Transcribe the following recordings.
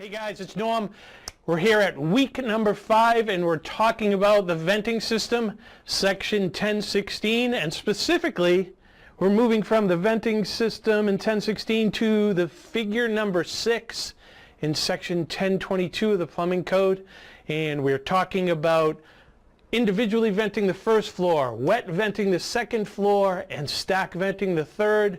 Hey guys, it's Norm. We're here at week number 5 and we're talking about the venting system, section 1016, and specifically we're moving from the venting system in 1016 to the figure number 6 in section 1022 of the plumbing code, and we're talking about individually venting the first floor, wet venting the second floor, and stack venting the third.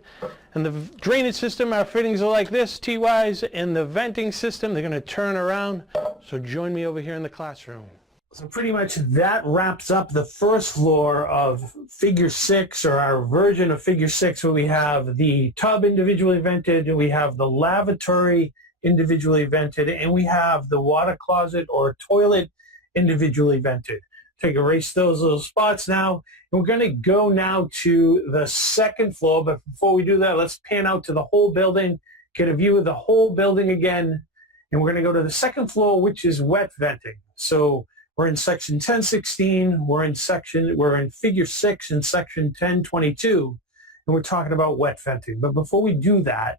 And the drainage system, our fittings are like this, T-wise, and the venting system, they're going to turn around. So join me over here in the classroom. So pretty much that wraps up the first floor of figure 6, or our version of figure 6, where we have the tub individually vented, and we have the lavatory individually vented, and we have the water closet or toilet individually vented. Erase those little spots now, and we're going to go now to the second floor. But before we do that, let's pan out to the whole building, get a view of the whole building again, and we're going to go to the second floor, which is wet venting. So we're in section 1016, we're in figure 6 in section 1022, and we're talking about wet venting. But before we do that,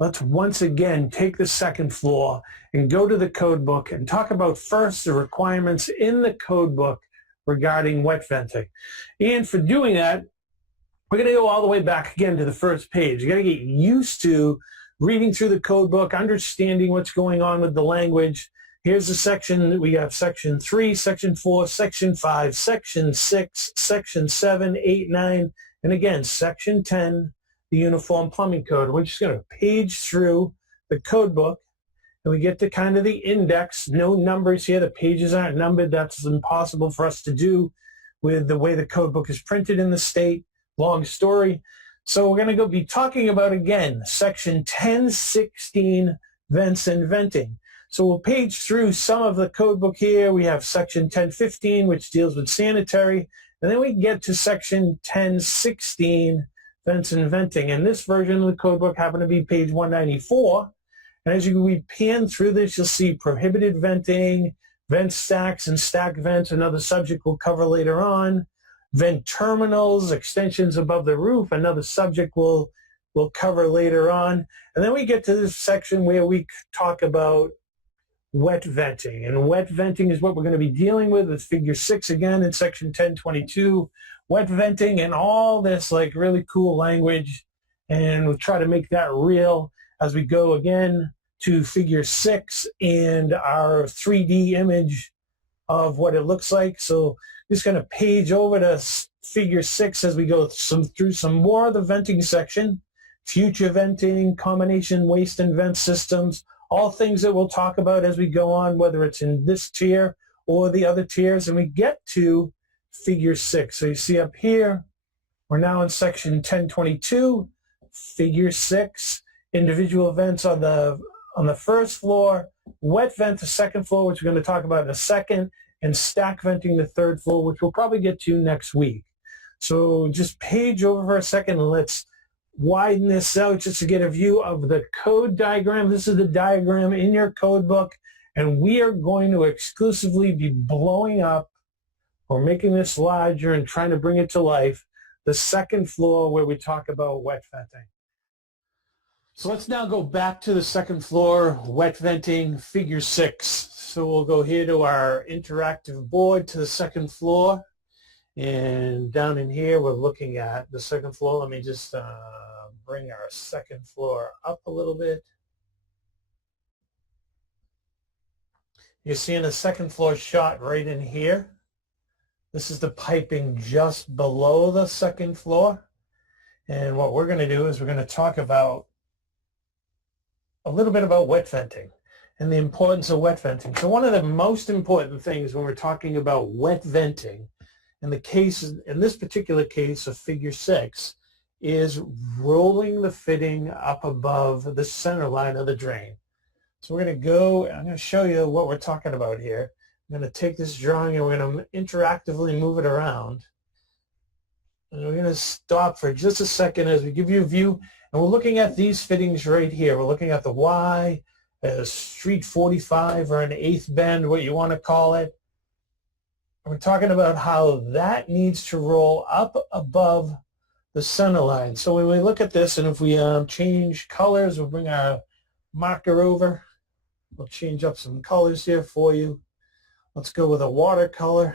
let's once again take the second floor and go to the code book and talk about first the requirements in the code book regarding wet venting. And for doing that, we're going to go all the way back again to the first page. You're going to get used to reading through the code book, understanding what's going on with the language. Here's the section. We have section 3, section 4, section 5, section 6, section 7, 8, 9, and again, section 10, the Uniform Plumbing Code. We're just going to page through the code book, and we get to kind of the index. No numbers here. The pages aren't numbered. That's impossible for us to do with the way the code book is printed in the state. Long story. So we're going to be talking about, again, section 1016, vents and venting. So we'll page through some of the code book here. We have section 1015, which deals with sanitary, and then we get to section 1016, vents and venting. And this version of the code book happened to be page 194. And as we pan through this, you'll see prohibited venting, vent stacks and stack vents, another subject we'll cover later on. Vent terminals, extensions above the roof, another subject we'll cover later on. And then we get to this section where we talk about wet venting. And wet venting is what we're going to be dealing with figure 6 again in section 1022. Wet venting and all this like really cool language, and we'll try to make that real as we go again to figure 6 and our 3D image of what it looks like. So just going to page over to figure 6 as we go through some more of the venting section, future venting, combination waste and vent systems, all things that we'll talk about as we go on, whether it's in this tier or the other tiers, and we get to figure 6. So you see up here, we're now in section 1022, figure 6, individual vents on the first floor, wet vent the second floor, which we're going to talk about in a second, and stack venting the third floor, which we'll probably get to next week. So just page over for a second and let's widen this out just to get a view of the code diagram. This is the diagram in your code book, and we are going to exclusively be blowing up or making this larger and trying to bring it to life, the second floor where we talk about wet venting. So let's now go back to the second floor, wet venting, figure 6. So we'll go here to our interactive board to the second floor. And down in here, we're looking at the second floor. Let me just bring our second floor up a little bit. You're seeing the second floor shot right in here. This is the piping just below the second floor. And what we're going to do is we're going to talk about a little bit about wet venting and the importance of wet venting. So one of the most important things when we're talking about wet venting, in this particular case of figure 6, is rolling the fitting up above the center line of the drain. So we're going to go, I'm going to show you what we're talking about here. I'm going to take this drawing and we're going to interactively move it around. And we're going to stop for just a second as we give you a view. And we're looking at these fittings right here. We're looking at the Y, a street 45 or an 8th bend, what you want to call it. And we're talking about how that needs to roll up above the center line. So when we look at this, and if we change colors, we'll bring our marker over. We'll change up some colors here for you. Let's go with a watercolor.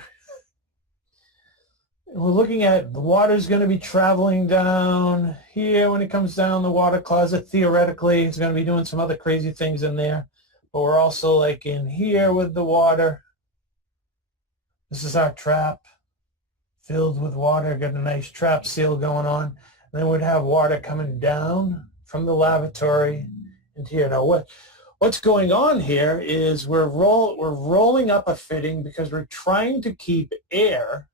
And we're looking at the water is going to be traveling down here when it comes down the water closet. Theoretically, it's going to be doing some other crazy things in there. But we're also like in here with the water. This is our trap filled with water. Got a nice trap seal going on. And then we'd have water coming down from the lavatory into here. Now what's going on here is we're rolling up a fitting because we're trying to keep air.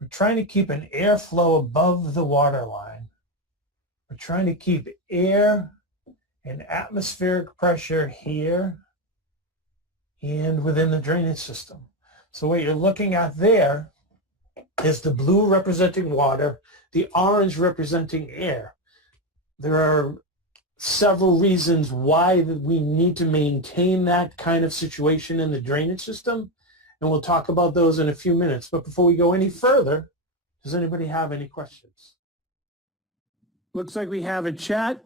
We're trying to keep an airflow above the water line. We're trying to keep air and atmospheric pressure here and within the drainage system. So what you're looking at there is the blue representing water, the orange representing air. There are several reasons why we need to maintain that kind of situation in the drainage system, and we'll talk about those in a few minutes. But before we go any further, does anybody have any questions? Looks like we have a chat.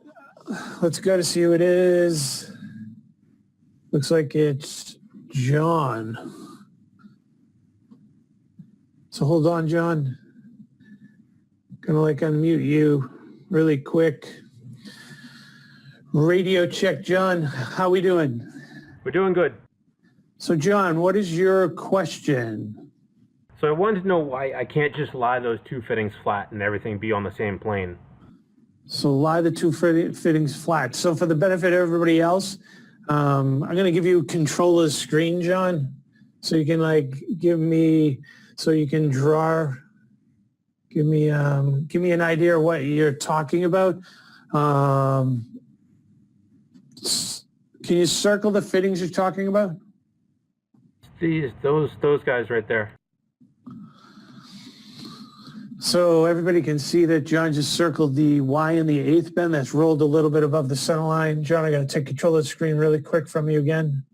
Let's go to see who it is. Looks like it's John. So hold on, John. Gonna unmute you really quick. Radio check, John. How we doing? We're doing good. So, John, what is your question? So I wanted to know why I can't just lie those two fittings flat and everything be on the same plane. So lie the two fittings flat. So for the benefit of everybody else, I'm going to give you control of the screen, John. So you can give me, so you can draw, give me an idea of what you're talking about. Can you circle the fittings you're talking about? Those guys right there. So everybody can see that John just circled the Y in the eighth bend that's rolled a little bit above the center line. John, I'm going to take control of the screen really quick from you again.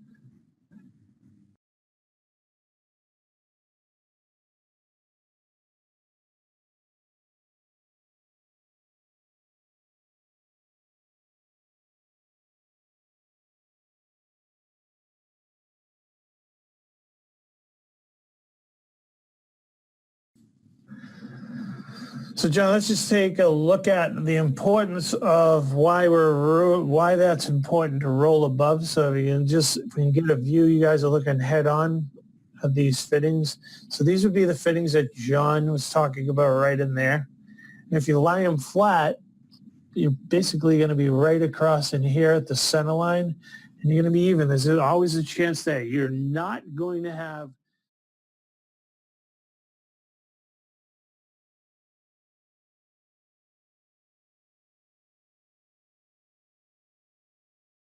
So, John, let's just take a look at the importance of why that's important to roll above. So if we can get a view, you guys are looking head on of these fittings. So these would be the fittings that John was talking about right in there. And if you lie them flat, you're basically going to be right across in here at the center line, and you're going to be even. There's always a chance that you're not going to have